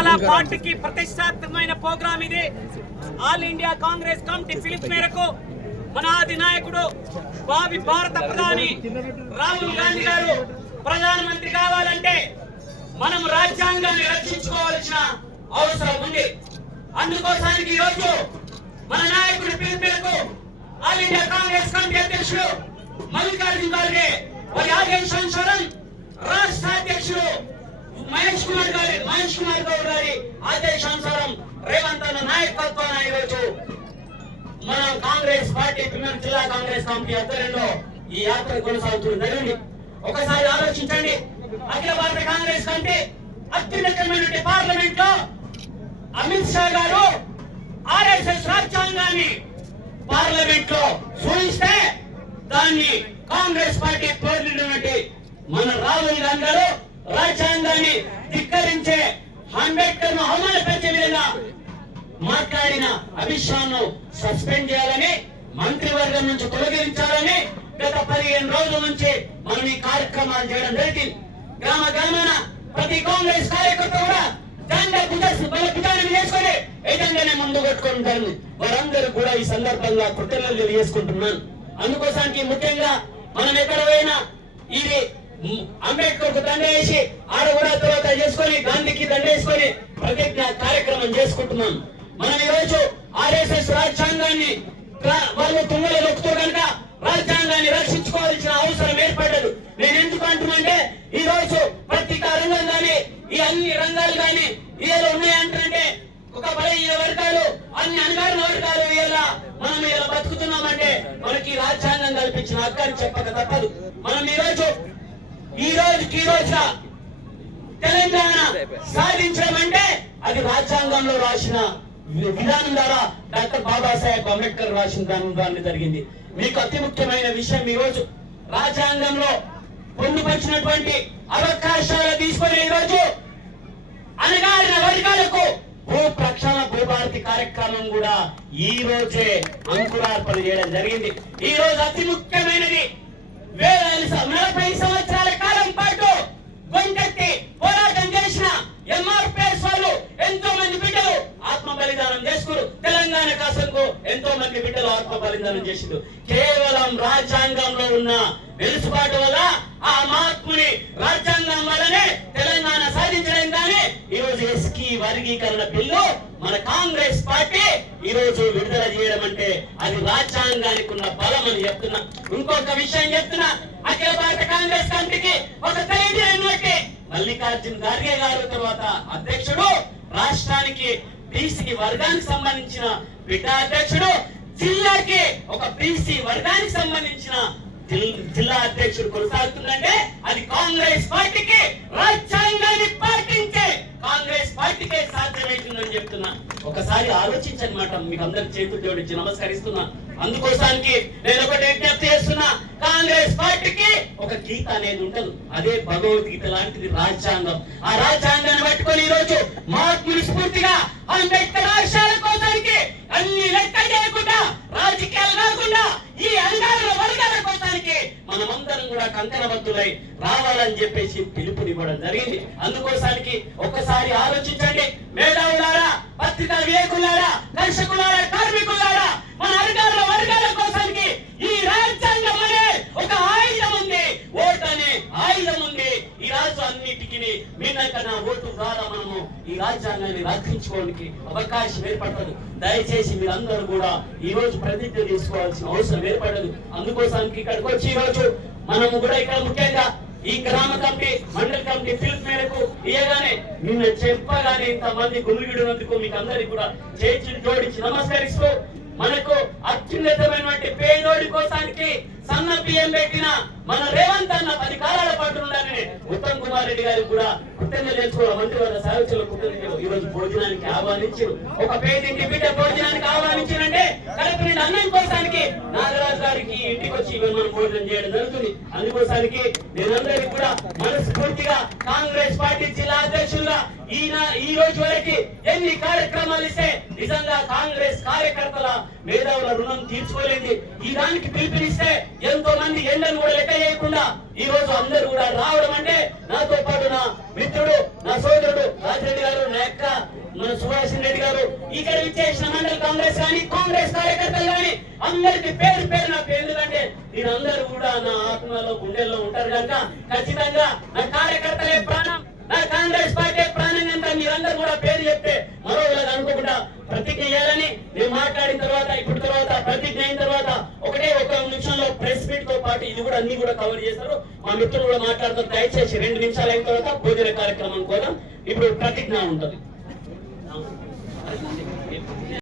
చాలా పార్టీకి ప్రతిష్టాత్మకమైన ప్రోగ్రాం ఇది. ఆల్ ఇండియా కాంగ్రెస్ కమిటీ పిలుపు మేరకు మన అధినాయకుడు భావి భారత ప్రధాని రాహుల్ గాంధీ గారు ప్రధానమంత్రి కావాలంటే మనం రాజ్యాంగాన్ని రక్షించుకోవాల్సిన అవసరం ఉంది. అందుకోసానికి ఈరోజు మన నాయకుడి పిలుపు మేరకు ఆల్ ఇండియా కాంగ్రెస్ కమిటీ అధ్యక్షుడు మల్లికార్జున ఖార్గే వారి ఆదేశానుసారం రాష్ట్ర అధ్యక్షుడు మహేష్ కుమార్ గౌడ్ గారి ఆదేశానుసారం రేవంత్ అన్న నాయకత్వాన ఈరోజు మన కాంగ్రెస్ పార్టీ జిల్లా కాంగ్రెస్ కమిటీ ఆధ్వర్యంలో ఈ యాత్ర కొనసాగుతుంది జరిగింది. ఒకసారి ఆలోచించండి, అఖిల భారత కాంగ్రెస్ కమిటీ అత్యున్నతమైన పార్లమెంట్ లో అమిత్ షా గారు ఆర్ఎస్ఎస్ రాజ్యాంగాన్ని పార్లమెంట్ లో సూచిస్తే దాన్ని కాంగ్రెస్ పార్టీ ప్రెసిడెంట్ మన రాహుల్ గాంధీ గారు రాజ్యాంగాన్ని ధిక్కరించే అంబేద్కర్ ను అవమానపరిచే విధంగా మాట్లాడిన అమిత్ షాను సస్పెండ్ చేయాలని, మంత్రివర్గం నుంచి తొలగించాలని గత 15 రోజుల నుంచి మనం ఈ కార్యక్రమాలు చేయడం జరిగింది. గ్రామ గ్రామాన ప్రతి కాంగ్రెస్ కార్యకర్త కూడా భుజాన్ని చేసుకొని ఏజెండానే ముందు పెట్టుకుంటారు. వారందరూ కూడా ఈ సందర్భంగా కృతజ్ఞతలు తెలియజేసుకుంటున్నాను. అందుకోసానికి ముఖ్యంగా మనం ఎక్కడ పోయినా ఇది అంబేద్కర్ కు దండ వేసి ఆడ కూడా తర్వాత చేసుకొని గాంధీకి దండ వేసుకొని ప్రతిజ్ఞ కార్యక్రమం చేసుకుంటున్నాం. మనం ఈ రోజు ఆర్ఎస్ఎస్ రాజ్యాంగాన్ని వాళ్ళు తుంగలు నొక్కుతూ కనుక రాజ్యాంగాన్ని రక్షించుకోవాల్సిన అవసరం ఏర్పడ్డదు. నేను ఎందుకు అంటున్నాంటే ఈ రోజు పత్రికా రంగం కానీ ఈ అన్ని రంగాలు కానీ ఇలా ఉన్నాయంటే ఒక బలహీన వర్గాలు అన్ని అణగారిన వర్గాలు ఇలా మనం ఇలా బతుకుతున్నామంటే మనకి రాజ్యాంగం కల్పించిన హక్కు చెప్పక తప్పదు. మనం ఈ రోజుగా తెలంగాణ సాధించడం అంటే అది రాజ్యాంగంలో రాసిన విధానం ద్వారా డాక్టర్ బాబాసాహెబ్ అంబేద్కర్ రాసిన దాన్ని జరిగింది. మీకు అతి ముఖ్యమైన విషయం, ఈ రోజు రాజ్యాంగంలో పొందుపరిచినటువంటి అవకాశాలు తీసుకొని ఈ రోజు అణగారిన వర్గాలకు భూ ప్రక్షాళన భూభారతి కార్యక్రమం కూడా ఈ రోజే అంకురార్పణ చేయడం జరిగింది. ఈ రోజు అతి ముఖ్యమైనది 40 సంవత్సరాల కాలం పాటు గొంతెత్తి పోరాటం చేసిన ఎంఆర్పిఎస్ వాళ్ళు ఎంతో మంది బిడ్డలు ఆత్మ బలిదానం చేసుకున్నారు. తెలంగాణ కాసంకు ఎంతో మంది బిడ్డలు ఆత్మ బలిదానం చేసిండు. కేవలం రాజ్యాంగంలో ఉన్న వెలుసుబాటు వల్ల ఆ మహాత్ముని రాజ్యాంగం వల్లనే తెలంగాణ సాధించడం. కానీ ఈ రోజు ఎస్కీ వర్గీకరణ బిల్లు మన కాంగ్రెస్ పార్టీ ఈ రోజు విడుదల చేయడం అంటే అది రాజ్యాంగానికి ఉన్న బలం అని చెప్తున్నా. ఇంకొక విషయం చెప్తున్నా, అఖిల భారత కాంగ్రెస్ కమిటీకి ఒక ధైర్యం బట్టి మల్లికార్జున ఖార్గే గారు తర్వాత అధ్యక్షుడు, రాష్ట్రానికి బీసీ వర్గానికి సంబంధించిన బిడ్డ అధ్యక్షుడు, జిల్లాకి ఒక బీసీ వర్గానికి సంబంధించిన జిల్లా అధ్యక్షుడు కొనసాగుతుందంటే అది కాంగ్రెస్ పార్టీకి రాజ్యాంగాన్ని పాటించే కాంగ్రెస్ పార్టీకే సాధ్యమవుతుందని చెప్తున్నా. ఒకసారి ఆలోచించనమాట. మీకు అందరికి చేతులు జోడించి నమస్కరిస్తున్నా. అందుకోసానికి నేను ఒకటి విజ్ఞప్తి చేస్తున్నా, కాంగ్రెస్ పార్టీకి ఒక గీత అనేది ఉంటది, అదే భగవద్గీత లాంటిది రాజ్యాంగం. ఆ రాజ్యాంగాన్ని పట్టుకొని ఈ రోజు మహాత్ముని స్ఫూర్తిగా అంబేద్కర్ ఆశయాల కోసానికి అన్ని లెక్క చేయకుండా రాజకీయాలు కాకుండా ఈ అంగాల వర్గాల కోసానికి మనమందరం కూడా కంకణబద్ధులై రావాలని చెప్పేసి పిలుపునివ్వడం జరిగింది. అందుకోసానికి ఒక్కసారి ఆలోచించండి. మేధావులారా, పత్రికా విలేకరులారా, కర్షకులారా, కార్మికులారా, మన వర్గాల కోసానికి ఈ రాజ్యాంగం అనే ఒక ఆయుధం ఉంది, ఓటు అనే ఆయుధం ఉంది. ఈ రాజు అన్నిటికీ మీనకన్నా ఓటు ద్వారా మనము ఈ రాజ్యాంగాన్ని రక్షించుకోవడానికి అవకాశం ఏర్పడుతుంది. దయచేసి మీరందరూ కూడా ఈ రోజు ప్రతిజ్ఞ తీసుకోవాల్సిన అవసరం ఏర్పడదు. అందుకోసానికి ఇక్కడికి వచ్చి ఈ రోజు మనము కూడా ఇక్కడ ముఖ్యంగా ఈ గ్రామ కమిటీ మండల కమిటీ పిలుపు మేరకు ఇయగానే నిన్న చెప్పగానే ఇంతమంది గుమిగిడినందుకు మీకు అందరికి కూడా చేతులు జోడించి నమస్కరిస్తూ, మనకు అత్యున్నతమైనటువంటి పేదోడి కోసానికి సన్న బియ్యం పెట్టిన మన రేవంత్ అన్న 10 కాలాల పాటు ఉండాలని ఉత్తమ్ కుమార్ రెడ్డి గారికి కూడా కృతజ్ఞతలు తెలుసుకోవాలి. మంత్రివర్గ సహచరుల కృతజ్ఞతలు. ఈ రోజు భోజనానికి ఆహ్వానించారు. ఒక పేదింటి బిడ్డ భోజనానికి ఆహ్వానించారంటే కడుపు నిండి అన్నం కోసానికి నాగరాజు గారికి ఇంటికి వచ్చి మనం భోజనం చేయడం జరుగుతుంది. అందుకోసానికి నేనందరికీ కూడా మనస్ఫూర్తిగా కాంగ్రెస్ పార్టీ జిల్లా అధ్యక్షులుగా ఈ రోజు వరకు ఎన్ని కార్యక్రమాలు ఇస్తే నిజంగా కాంగ్రెస్ కార్యకర్తల మేధావుల రుణం తీర్చుకోలేదు. ఈ దానికి పిలుపునిస్తే ఎంతో మంది ఎండను కూడా లెక్క చేయకుండా ఈ రోజు అందరూ కూడా రావడం అంటే నాతో పాటు నా మిత్రుడు, నా సోదరుడు రాజిరెడ్డి గారు, నా యొక్క మన సుభాష్ రెడ్డి గారు, ఇక్కడ విచ్చేసిన మండల కాంగ్రెస్ కానీ కాంగ్రెస్ కార్యకర్తలు కానీ అందరికి పేరు పేరు నా పేరు, ఎందుకంటే మీరందరూ కూడా నా ఆత్మలో గుండెల్లో ఉంటారు కనుక ఖచ్చితంగా నా కార్యకర్తలే ప్రాణం, నా కాంగ్రెస్ పార్టీ ప్రాణం కనుక మీరందరూ కూడా పేరు చెప్తే మరోలాగా అనుకోకుండా ప్రతిజ్ఞ చేయాలని నేను మాట్లాడిన తర్వాత ఇప్పుడు తర్వాత ప్రతిజ్ఞ అయిన తర్వాత ఒకటే ఒక నిమిషంలో ప్రెస్ మీట్ తో పాటు ఇది కూడా అన్ని కూడా కవర్ చేస్తారు. మా మిత్రులు కూడా మాట్లాడతారు. దయచేసి 2 నిమిషాలు అయిన తర్వాత భోజన కార్యక్రమం కోసం ఇప్పుడు ప్రతిజ్ఞ ఉంటుంది.